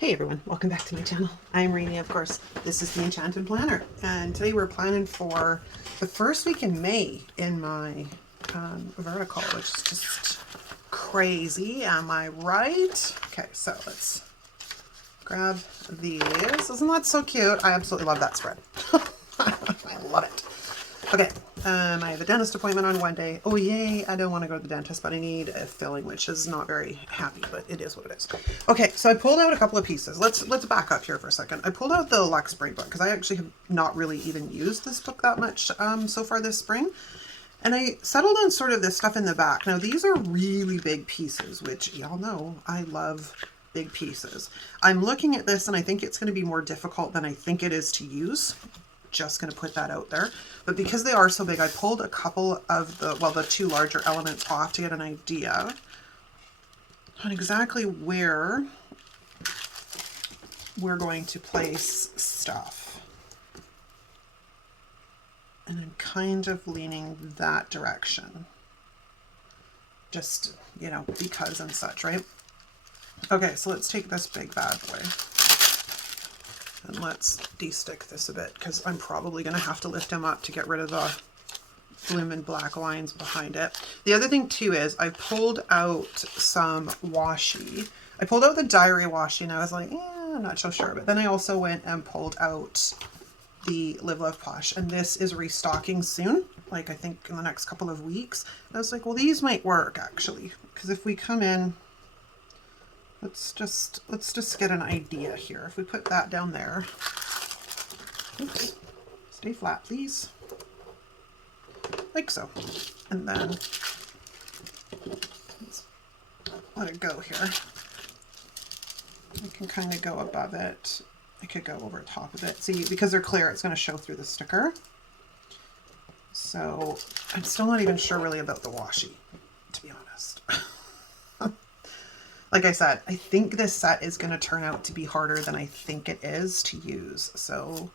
Hey everyone, welcome back to my channel. I'm Rainy, of course. This is the Enchanted Planner, and today we're planning for the first week in May in my vertical, which is just crazy. Am I right? Okay, so let's grab these. Isn't that so cute? I absolutely love that spread. I love it. Okay, I have a dentist appointment on one day. Oh yay, I don't want to go to the dentist, but I need a filling, which is not very happy, but it is what it is. Okay, so I pulled out a couple of pieces. Let's back up here for a second. I pulled out the Luxe Spring book because I actually have not really even used this book that much so far this spring. And I settled on sort of this stuff in the back. Now these are really big pieces, which y'all know I love big pieces. I'm looking at this and I think it's going to be more difficult than I think it is to use. Just going to put that out there. But because they are so big, I pulled a couple of the two larger elements off to get an idea on exactly where we're going to place stuff. And I'm kind of leaning that direction. Just, you know, because and such, right? Okay, so let's take this big bad boy. And let's de-stick this a bit because I'm probably going to have to lift him up to get rid of the blooming black lines behind it. The other thing too is I pulled out some washi. I pulled out the diary washi and I was like, I'm not so sure. But then I also went and pulled out the Live Love Posh, and this is restocking soon, like I think in the next couple of weeks. And I was like, well, these might work actually, because if we come in, let's just get an idea here. If we put that down there, oops, stay flat, please, like so, and then let's let it go here. I can kind of go above it. I could go over top of it. See, because they're clear, it's going to show through the sticker. So I'm still not even sure really about the washi, to be honest. Like I said, I think this set is going to turn out to be harder than I think it is to use. So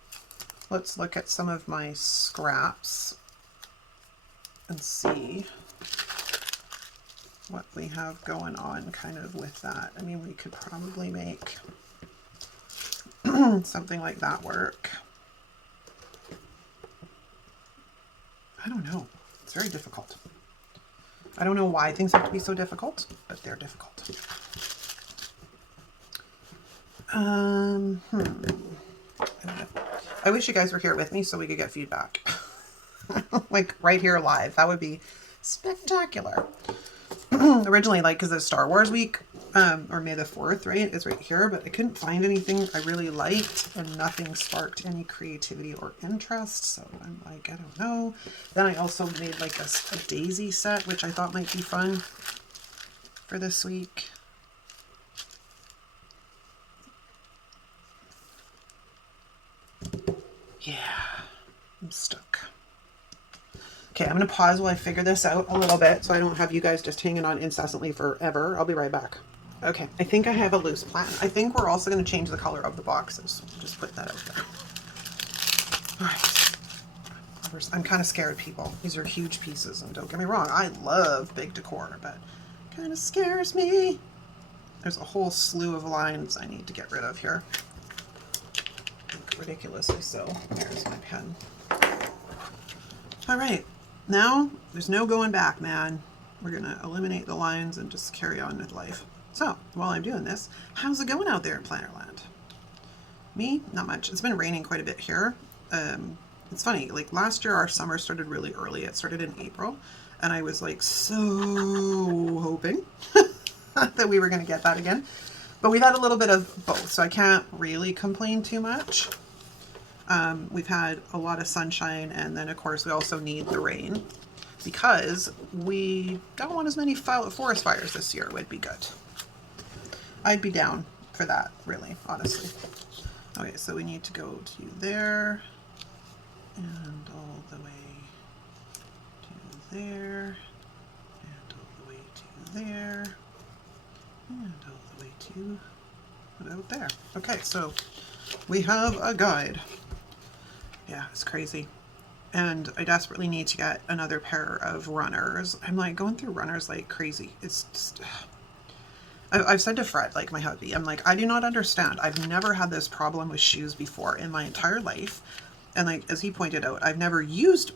let's look at some of my scraps and see what we have going on kind of with that. I mean, we could probably make something like that work. I don't know. It's very difficult. I don't know why things have to be so difficult, but they're difficult. I don't know. I wish you guys were here with me so we could get feedback. Like right here live. That would be spectacular. Originally, like, because it's Star Wars week, or May the 4th, right? It's right here, but I couldn't find anything I really liked and nothing sparked any creativity or interest. So I'm like, I don't know. Then I also made like a daisy set, which I thought might be fun for this week. Yeah, I'm stuck. Okay, I'm going to pause while I figure this out a little bit so I don't have you guys just hanging on incessantly forever. I'll be right back. Okay, I think I have a loose plan. I think we're also going to change the color of the boxes. Just put that out there. All right. I'm kind of scared, people. These are huge pieces, and don't get me wrong, I love big decor, but it kind of scares me. There's a whole slew of lines I need to get rid of here. Like, ridiculously so. There's my pen. All right. Now, there's no going back, man. We're going to eliminate the lines and just carry on with life. So, while I'm doing this, how's it going out there in Plannerland? Me? Not much. It's been raining quite a bit here. It's funny, like last year our summer started really early. It started in April, and I was like so hoping that we were going to get that again. But we've had a little bit of both, so I can't really complain too much. We've had a lot of sunshine, and then of course we also need the rain because we don't want as many forest fires this year. Would be good. I'd be down for that, really, honestly. Okay, so we need to go to there and all the way to there and all the way to there and all the way to about there. Okay, so we have a guide. Yeah, it's crazy. And I desperately need to get another pair of runners. I'm like going through runners like crazy. It's just, I've said to Fred, like my hubby, I'm like, I do not understand. I've never had this problem with shoes before in my entire life. And like, as he pointed out, I've never used,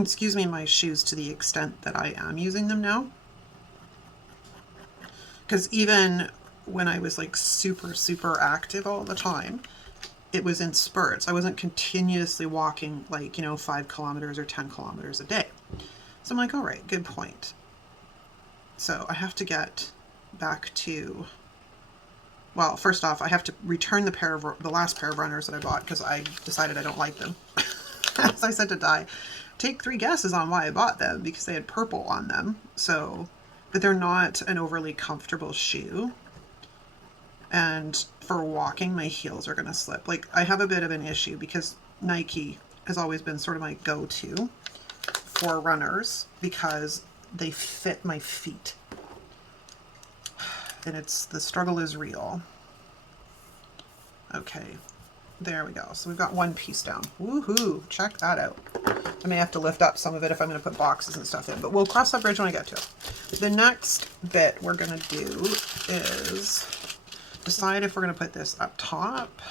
excuse me, my shoes to the extent that I am using them now. Because even when I was like super, super active all the time, it was in spurts. I wasn't continuously walking like, you know, 5 kilometers or 10 kilometers a day. So I'm like, all right, good point. So I have to get back to, well, first off, I have to return the last pair of runners that I bought because I decided I don't like them. As I said to Di, take 3 guesses on why I bought them, because they had purple on them. So, but they're not an overly comfortable shoe. And for walking, my heels are going to slip. Like, I have a bit of an issue because Nike has always been sort of my go-to for runners because they fit my feet. And the struggle is real. Okay, there we go. So we've got one piece down. Woohoo, check that out. I may have to lift up some of it if I'm going to put boxes and stuff in, but we'll cross that bridge when I get to it. The next bit we're going to do is decide if we're going to put this up top,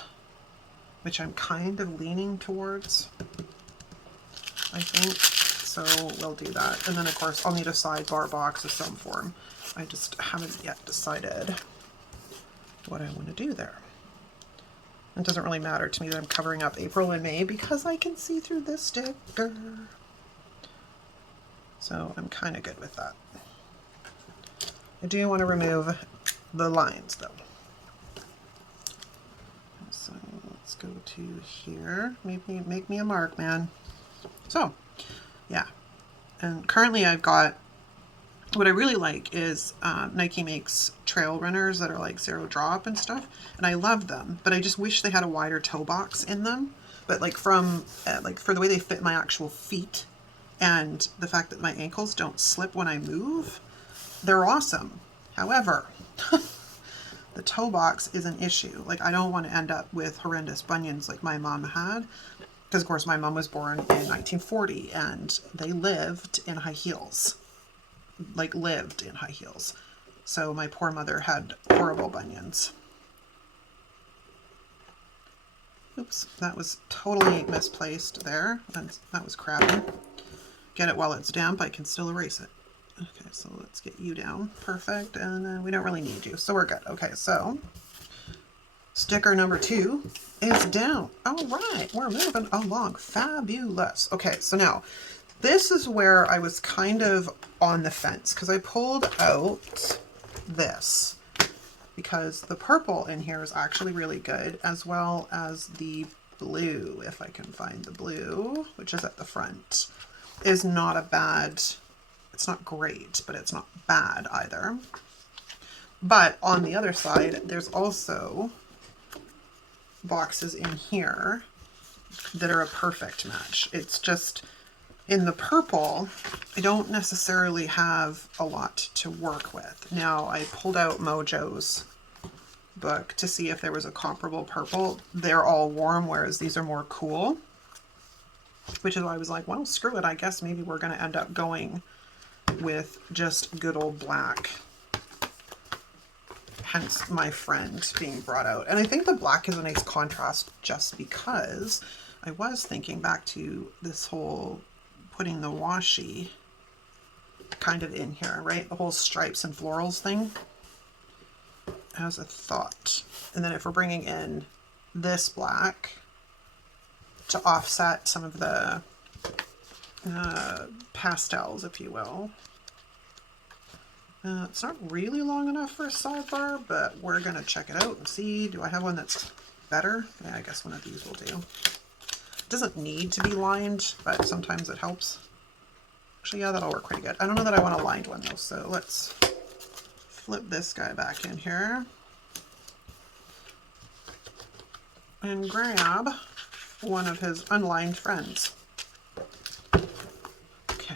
which I'm kind of leaning towards, I think. So we'll do that. And then of course I'll need a sidebar box of some form. I just haven't yet decided what I want to do there. It doesn't really matter to me that I'm covering up April and May because I can see through this sticker. So I'm kind of good with that. I do want to remove the lines though. So let's go to here. Make me a mark, man. So yeah. And currently I've got, what I really like is Nike makes trail runners that are like 0 drop and stuff, and I love them, but I just wish they had a wider toe box in them. But like from like for the way they fit my actual feet and the fact that my ankles don't slip when I move, they're awesome. However, the toe box is an issue. Like, I don't want to end up with horrendous bunions like my mom had, because of course my mom was born in 1940 and they lived in high heels. Like, lived in high heels. So my poor mother had horrible bunions. Oops, that was totally misplaced there. That was crappy. Get it while it's damp, I can still erase it. Okay, so let's get you down. Perfect, and we don't really need you, so we're good. Okay, so sticker number 2 is down. All right, we're moving along. Fabulous. Okay, so now this is where I was kind of on the fence because I pulled out this because the purple in here is actually really good, as well as the blue, if I can find the blue, which is at the front, is not a bad, it's not great, but it's not bad either. But on the other side, there's also boxes in here that are a perfect match. It's just, in the purple, I don't necessarily have a lot to work with. Now, I pulled out Mojo's book to see if there was a comparable purple. They're all warm, whereas these are more cool. Which is why I was like, well, screw it. I guess maybe we're going to end up going with just good old black. Hence my friend being brought out. And I think the black is a nice contrast just because I was thinking back to this whole putting the washi kind of in here, right? The whole stripes and florals thing as a thought. And then if we're bringing in this black to offset some of the pastels, if you will. It's not really long enough for a sidebar, but we're going to check it out and see. Do I have one that's better? Yeah, I guess one of these will do. It doesn't need to be lined, but sometimes it helps. Actually, yeah, that'll work pretty good. I don't know that I want a lined one though, so let's flip this guy back in here and grab one of his unlined friends. Okay,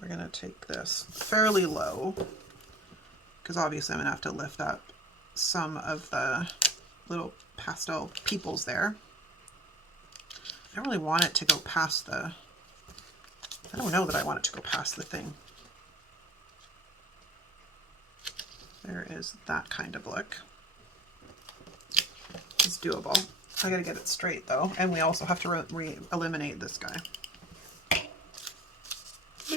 we're gonna take this fairly low because obviously I'm gonna have to lift up some of the little pastel peoples there. I don't really want it to go past the, I don't know that I want it to go past the thing. there is that kind of look. It's doable. I gotta get it straight though, and we also have to eliminate this guy. A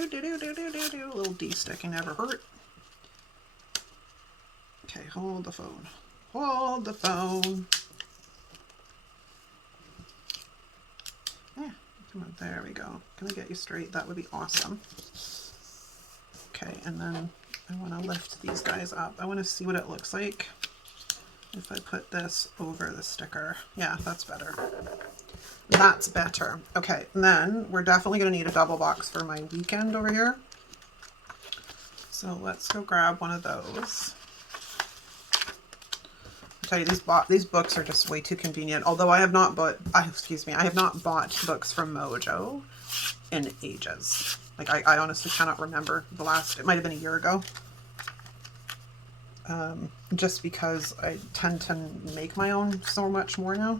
little de-sticking never hurt. Okay, hold the phone. Hold the phone. Yeah, come on, there we go. Can I get you straight? That would be awesome. Okay, and then I want to lift these guys up. I want to see what it looks like if I put this over the sticker. Yeah, that's better. That's better. Okay, and then we're definitely going to need a double box for my weekend over here. So let's go grab one of those. I tell you, these books are just way too convenient. Although I have not bought, excuse me, I have not bought books from Mojo in ages. Like I honestly cannot remember the last. It might have been a year ago. Just because I tend to make my own so much more now.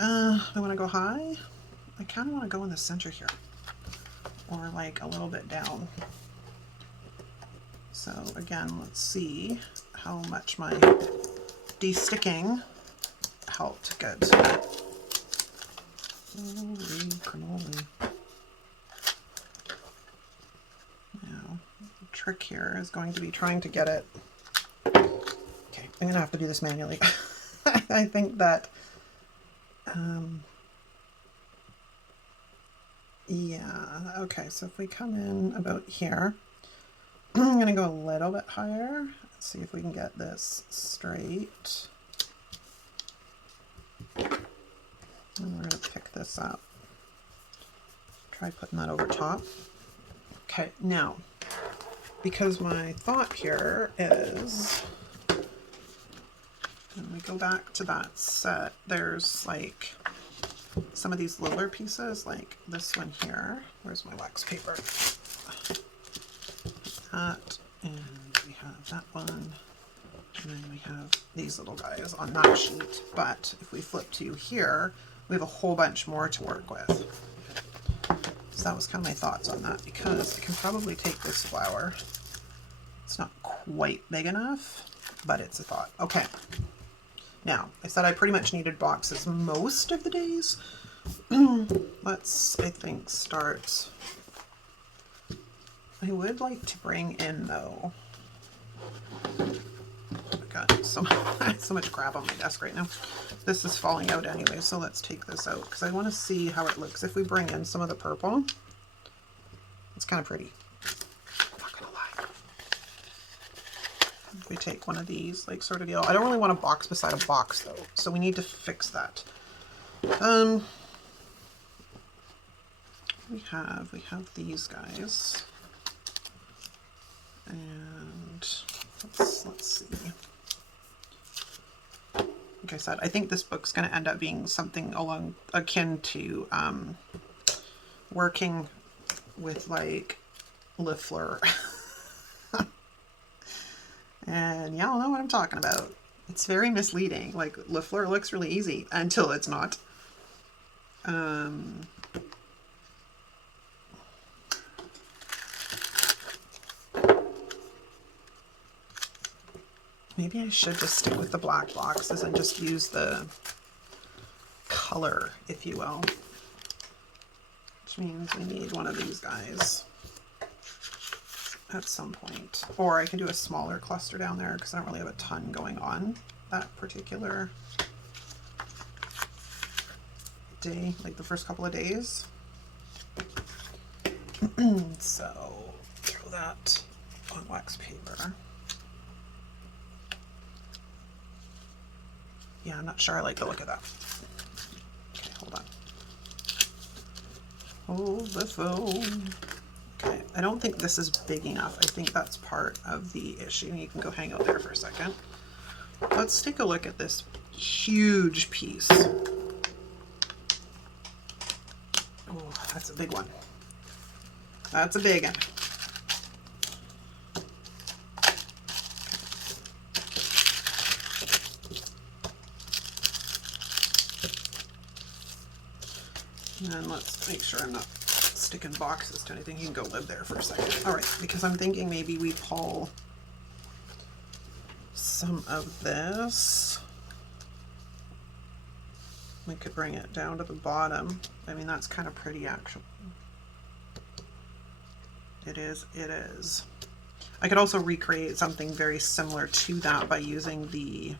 I want to go high. I kind of want to go in the center here, or like a little bit down. So again, let's see how much my de-sticking helped. Good. Holy cannoli. Now, the trick here is going to be trying to get it. Okay, I'm gonna have to do this manually. I think that. Yeah, okay, so if we come in about here, I'm going to go a little bit higher. Let's see if we can get this straight. And we're going to pick this up. Try putting that over top. Okay, now, because my thought here is, when we go back to that set, there's like some of these littler pieces, like this one here. Where's my wax paper? That, and we have that one, and then we have these little guys on that sheet. But if we flip to here, we have a whole bunch more to work with. So that was kind of my thoughts on that, because I can probably take this flower. It's not quite big enough, but it's a thought. Okay. Now, I said I pretty much needed boxes most of the days. Let's, I think, start. I would like to bring in, though. I've got so much crap on my desk right now. This is falling out anyway, so let's take this out, because I want to see how it looks. If we bring in some of the purple, it's kind of pretty. I'm not gonna lie. If we take one of these, like, sort of deal. I don't really want a box beside a box, though, so we need to fix that. We have these guys, and let's see. Like I said, I think this book's going to end up being something along akin to working with like Le Fleur. And y'all know what I'm talking about. It's very misleading. Like, Le Fleur looks really easy until it's not. Maybe I should just stick with the black boxes and just use the color, if you will. Which means we need one of these guys at some point. Or I can do a smaller cluster down there because I don't really have a ton going on that particular day, like the first couple of days. So throw that on wax paper. Yeah, I'm not sure I like the look of that. Okay, hold on. Hold the phone. Okay, I don't think this is big enough. I think that's part of the issue. You can go hang out there for a second. Let's take a look at this huge piece. Oh, that's a big one. That's a big one. And let's make sure I'm not sticking boxes to anything. You can go live there for a second. All right, because I'm thinking maybe we pull some of this. We could bring it down to the bottom. I mean, that's kind of pretty actually. It is, it is. I could also recreate something very similar to that by using the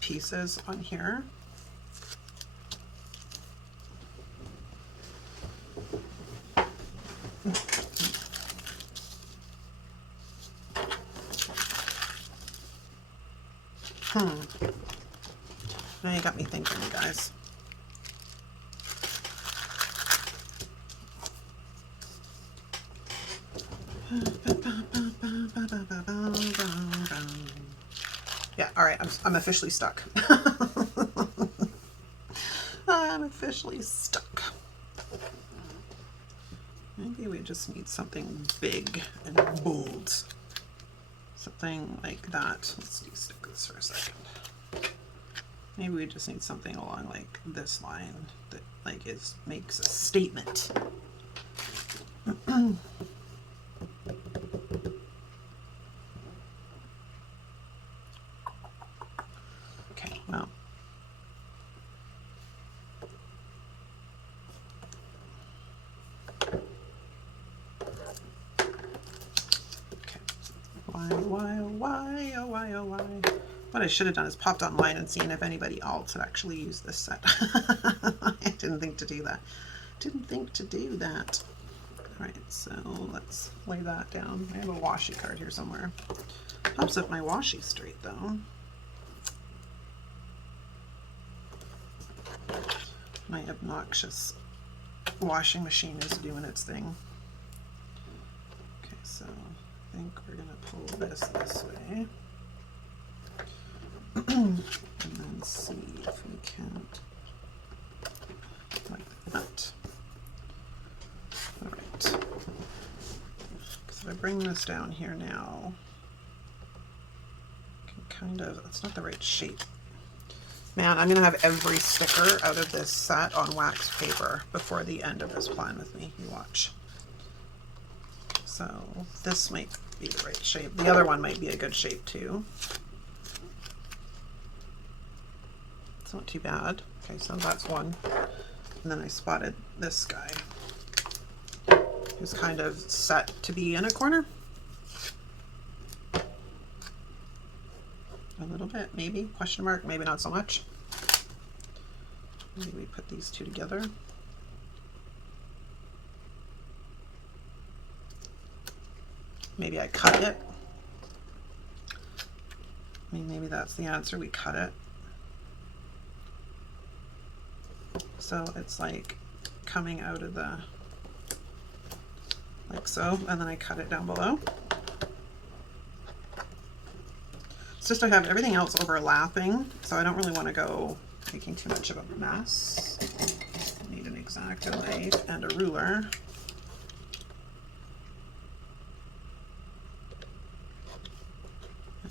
pieces on here. Now you got me thinking, you guys. Yeah, all right, I'm officially stuck. I'm officially stuck. Maybe we just need something big and bold. Something like that. Let's de-stick this for a second. Maybe we just need something along like this line that like makes a statement. Okay, well. Okay. Why, oh why? What I should have done is popped online and seen if anybody else had actually used this set. I didn't think to do that. Didn't think to do that. All right, so let's lay that down. I have a washi card here somewhere. Helps if my washi straight though. My obnoxious washing machine is doing its thing. Okay, so I think we're gonna pull this way. And then see if we can, like that. All right. So if I bring this down here now, I can kind of, it's not the right shape. Man, I'm gonna have every sticker out of this set on wax paper before the end of this plan with me. You watch. So this might be the right shape. The other one might be a good shape too. Not too bad. Okay, so that's one. And then I spotted this guy who's kind of set to be in a corner. A little bit, maybe, question mark, maybe not so much. Maybe we put these two together. Maybe I cut it. I mean, maybe that's the answer, we cut it. So it's like coming out of the, like so, and then I cut it down below. It's just I have everything else overlapping, so I don't really want to go making too much of a mess. I need an X-Acto knife and a ruler.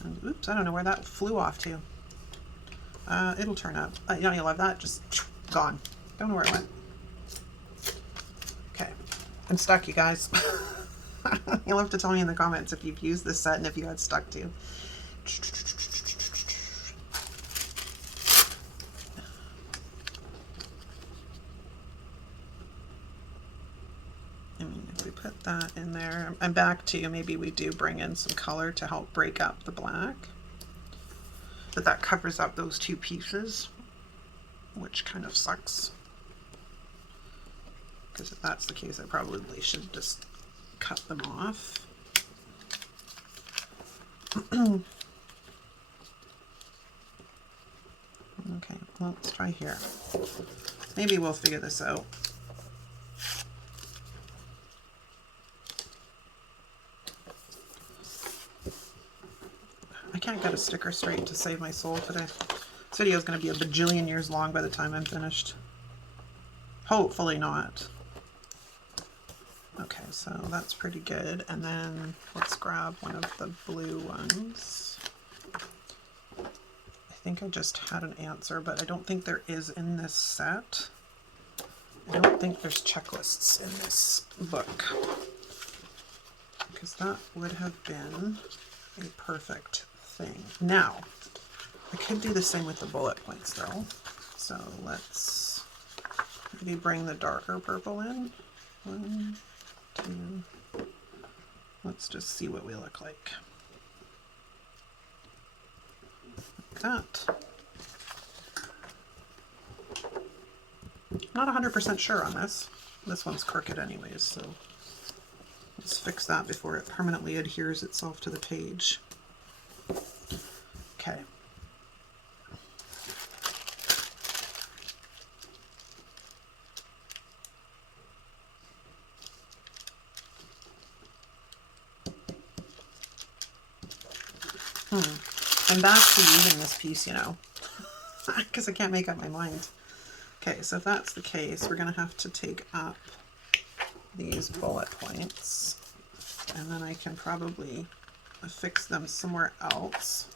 And oops, I don't know where that flew off to. It'll turn up. You know, you love that? Just gone. Don't know where it went. Okay, I'm stuck, you guys. You'll have to tell me in the comments if you've used this set and if you got stuck too. I mean, if we put that in there, I'm back to maybe we do bring in some color to help break up the black. But that covers up those two pieces, which kind of sucks. Because if that's the case, I probably should just cut them off. Okay, well, let's try here. Maybe we'll figure this out. I can't get a sticker straight to save my soul today. This video is going to be a bajillion years long by the time I'm finished. Hopefully not. Okay, so that's pretty good. And then let's grab one of the blue ones. I think I just had an answer, but I don't think there is in this set. I don't think there's checklists in this book, because that would have been a perfect thing. Now, I could do the same with the bullet points though. So let's maybe bring the darker purple in. 1, 2, let's just see what we look like. Like that. Not 100% sure on this. This one's crooked anyways, so let's fix that before it permanently adheres itself to the page. Okay. I'm back to using this piece, you know, because I can't make up my mind. Okay, so if that's the case, we're going to have to take up these bullet points, and then I can probably affix them somewhere else.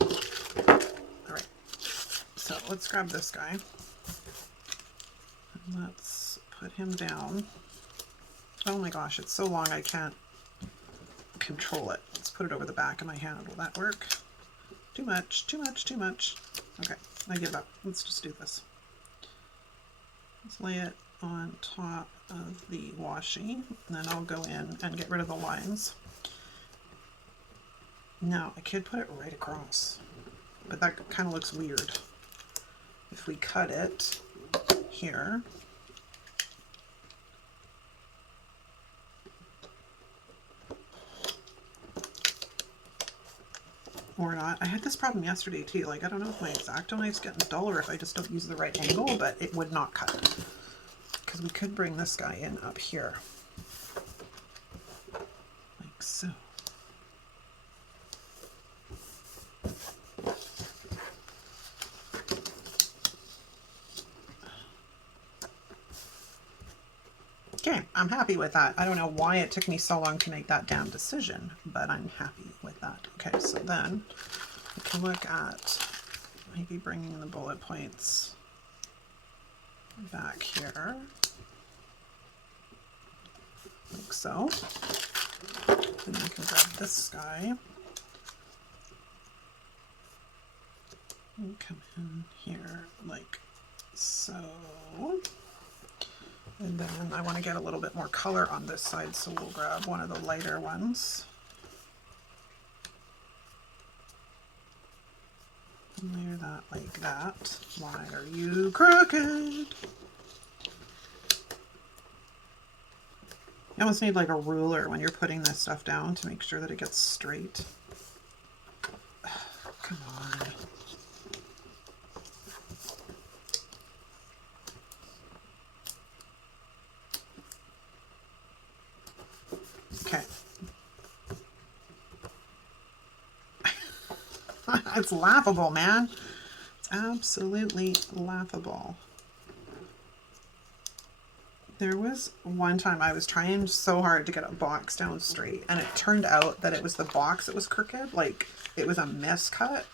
All right, so let's grab this guy. And let's put him down. Oh my gosh, it's so long I can't control it. Let's put it over the back of my hand. Will that work? Too much, too much, too much. Okay, I give up. Let's just do this. Let's lay it on top of the washi, and then I'll go in and get rid of the lines. Now, I could put it right across, but that kind of looks weird. If we cut it here, or not. I had this problem yesterday too. Like, I don't know if my X-Acto knife's getting dull or if I just don't use the right angle, but it would not cut. Because we could bring this guy in up here. Like so. Okay, I'm happy with that. I don't know why it took me so long to make that damn decision, but I'm happy with that. Okay, so then we can look at maybe bringing the bullet points back here, like so. Then we can grab this guy and come in here like so. And then I want to get a little bit more color on this side, so we'll grab one of the lighter ones. And layer that like that. Why are you crooked? You almost need like a ruler when you're putting this stuff down to make sure that it gets straight. Come on. Okay. It's laughable, man. It's absolutely laughable. There was one time I was trying so hard to get a box down straight, and it turned out that it was the box that was crooked. Like, it was a miscut.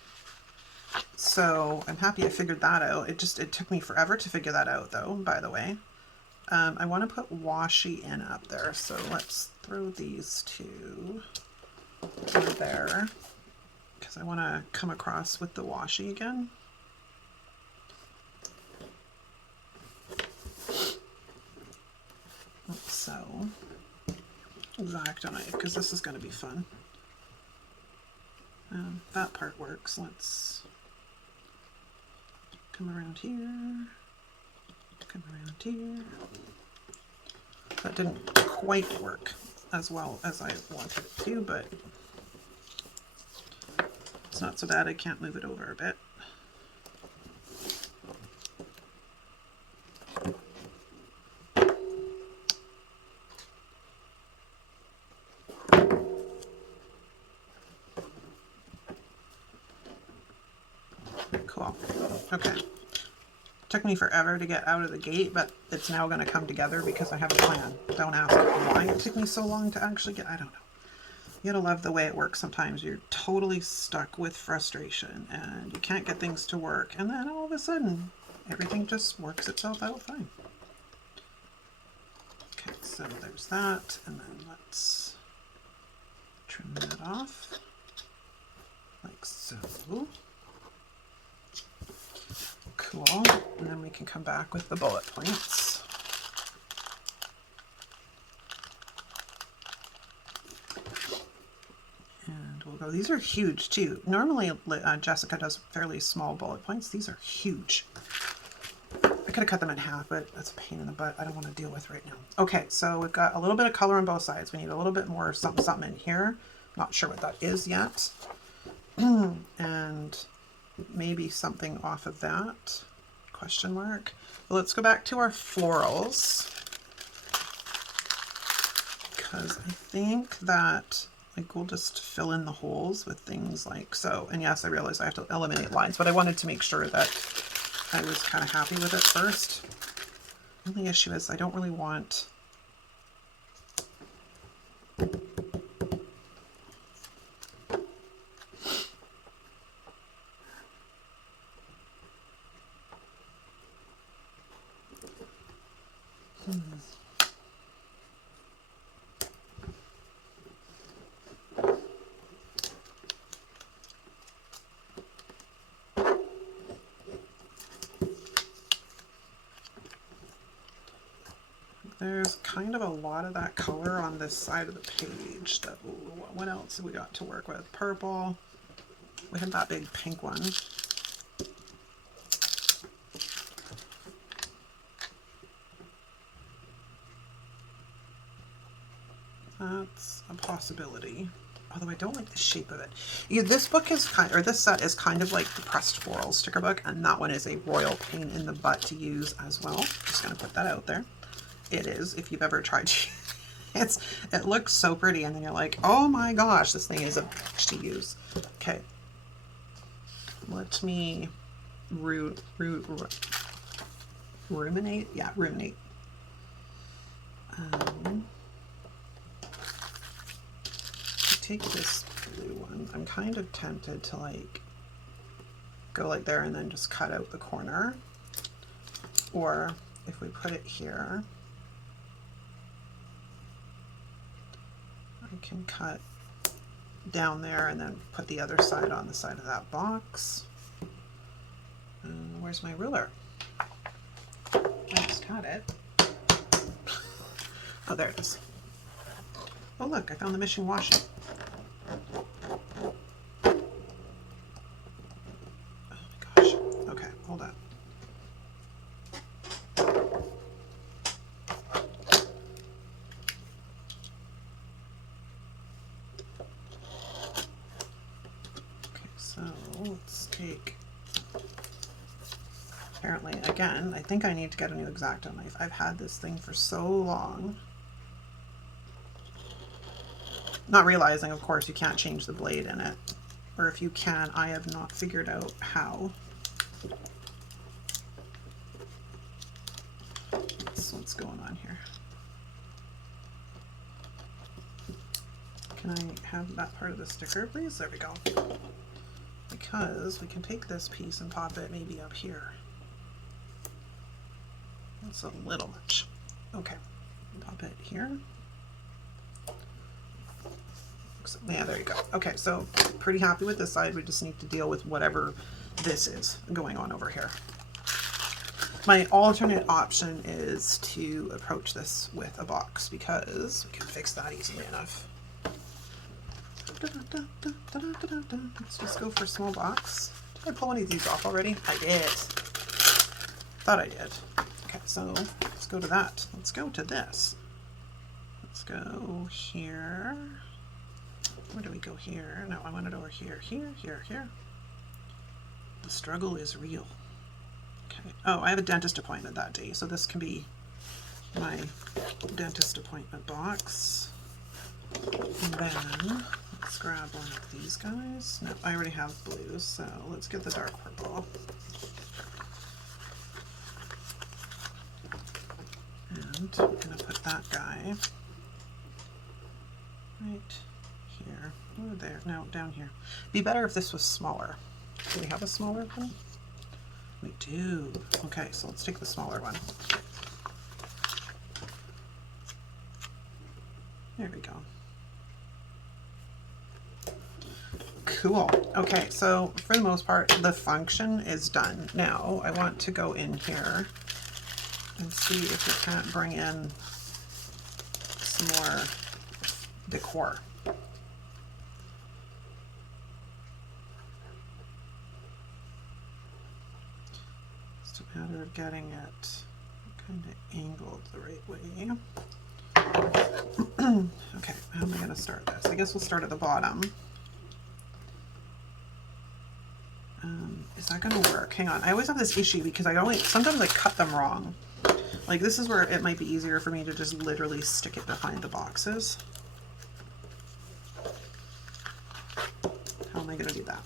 So I'm happy I figured that out. It took me forever to figure that out though, by the way. I want to put washi in up there, so let's throw these two over there, because I want to come across with the washi again. So, X-Acto knife, because this is going to be fun. That part works. Let's come around here, come around here. That didn't quite work as well as I wanted it to, but it's not so bad. I can't move it over a bit. Cool. Okay. Took me forever to get out of the gate, but it's now going to come together because I have a plan. Don't ask why it took me so long to actually get, I don't know. You gotta love the way it works sometimes. You're totally stuck with frustration and you can't get things to work, and then all of a sudden everything just works itself out fine. Okay, so there's that, and then let's Trim that off, like so. Cool. And then we can come back with the bullet points. And we'll go, these are huge too. Normally Jessica does fairly small bullet points. These are huge. I could have cut them in half, but that's a pain in the butt I don't want to deal with right now. Okay, so we've got a little bit of color on both sides. We need a little bit more something something in here. Not sure what that is yet. And maybe something off of that, question mark. Well, let's go back to our florals, because I think that like we'll just fill in the holes with things like so. And yes, I realize I have to eliminate lines, but I wanted to make sure that I was kind of happy with it first. The only issue is I don't really want there's kind of a lot of that color on this side of the page. That, what else have we got to work with? Purple. We had that big pink one. That's a possibility. Although I don't like the shape of it. Yeah, this book is kind, or this set is kind of like the Pressed Floral sticker book, and that one is a royal pain in the butt to use as well. Just gonna put that out there. It is, if you've ever tried to. It looks so pretty, and then you're like, oh my gosh, this thing is a bitch to use. Okay, let me ruminate. Yeah, ruminate. Take this blue one. I'm kind of tempted to like go like there and then just cut out the corner, or if we put it here, I can cut down there and then put the other side on the side of that box. Where's my ruler? I just got it. Oh, there it is. Oh look, I found the missing washi. Oh my gosh. Okay, hold on. Okay, so let's take, apparently, again, I think I need to get a new X-Acto knife. I've had this thing for so long. Not realizing, of course, you can't change the blade in it. Or if you can, I have not figured out how. What's going on here? Can I have that part of the sticker, please? There we go. Because we can take this piece and pop it maybe up here. That's a little much. Okay, pop it here. Yeah, there you go. Okay, so pretty happy with this side. We just need to deal with whatever this is going on over here. My alternate option is to approach this with a box, because we can fix that easily enough. Let's just go for a small box. Did I pull any of these off already? I did. Thought I did. Okay, so let's go to that. Let's go to this. Let's go here. Where do we go here? No, I want it over here. Here, here, here. The struggle is real. Okay. Oh, I have a dentist appointment that day, so this can be my dentist appointment box. And then let's grab one of these guys. No, I already have blues, so let's get the dark purple. And I'm gonna put that guy right here. Oh, there. No, down here. Be better if this was smaller. Do we have a smaller one? We do. Okay, so let's take the smaller one. There we go. Cool. Okay, so for the most part, the function is done. Now I want to go in here and see if we can't bring in some more decor. Just a matter of getting it kind of angled the right way. Okay, how am I going to start this? I guess we'll start at the bottom. Is that going to work? Hang on. I always have this issue because sometimes I cut them wrong. Like this is where it might be easier for me to just literally stick it behind the boxes. How am I going to do that?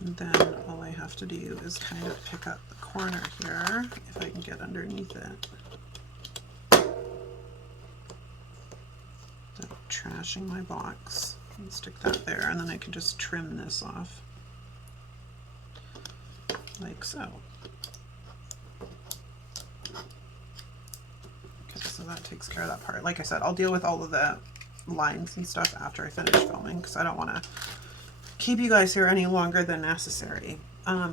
And then all I have to do is kind of pick up the corner here, if I can get underneath it. So trashing my box and stick that there, and then I can just trim this off like so. Okay, so that takes care of that part. Like I said, I'll deal with all of the lines and stuff after I finish filming because I don't want to keep you guys here any longer than necessary.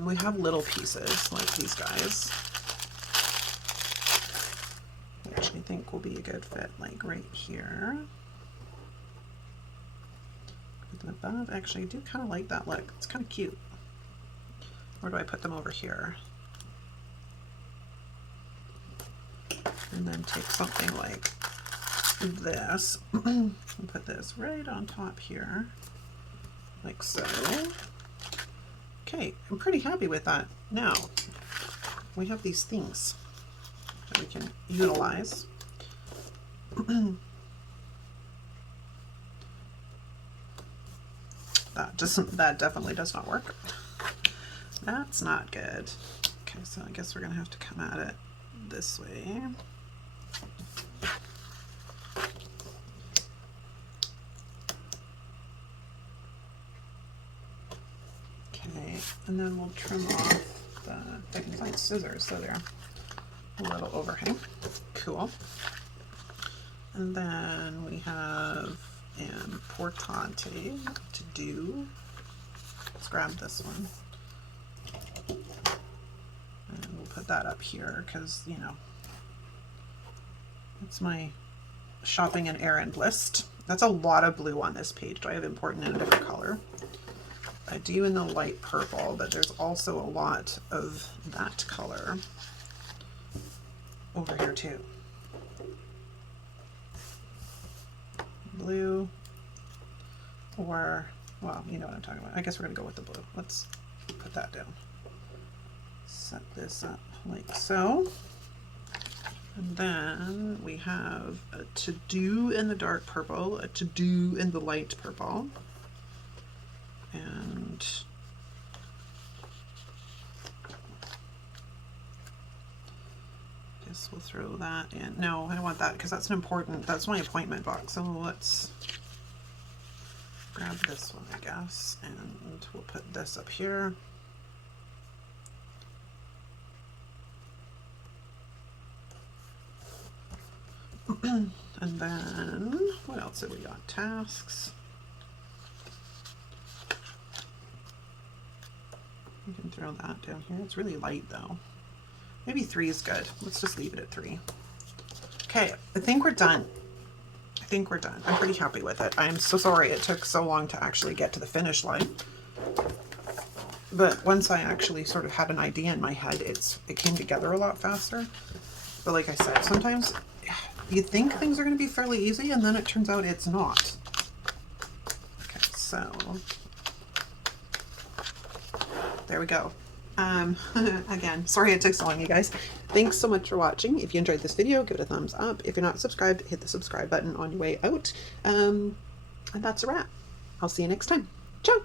We have little pieces like these guys, which I think will be a good fit, like right here. Above, actually, I do kind of like that look. It's kind of cute. Where do I put them? Over here? And then take something like this and put this right on top here. Like so. Okay, I'm pretty happy with that. Now, we have these things that we can utilize. That definitely does not work. That's not good. Okay, so I guess we're gonna have to come at it this way. And then we'll trim off I can find scissors, so they're a little overhang. Cool. And then we have Importante to do. Let's grab this one. And we'll put that up here because, you know, it's my shopping and errand list. That's a lot of blue on this page. Do I have important in a different color? I do in the light purple, but there's also a lot of that color over here too. Blue, or, well, you know what I'm talking about. I guess we're gonna go with the blue. Let's put that down. Set this up like so. And then we have a to-do in the dark purple, a to-do in the light purple. And I guess we'll throw that in. No, I don't want that because that's that's my appointment box. So let's grab this one, I guess, and we'll put this up here. And then what else have we got? Tasks. You can throw that down here. It's really light though. Maybe 3 is good. Let's just leave it at 3. Okay, I think we're done. I think we're done. I'm pretty happy with it. I'm so sorry it took so long to actually get to the finish line. But once I actually sort of had an idea in my head, it came together a lot faster. But like I said, sometimes you think things are going to be fairly easy and then it turns out it's not. Okay, so there we go. Again, sorry it took so long, you guys. Thanks so much for watching. If you enjoyed this video, give it a thumbs up. If you're not subscribed, hit the subscribe button on your way out. And that's a wrap. I'll see you next time. Ciao!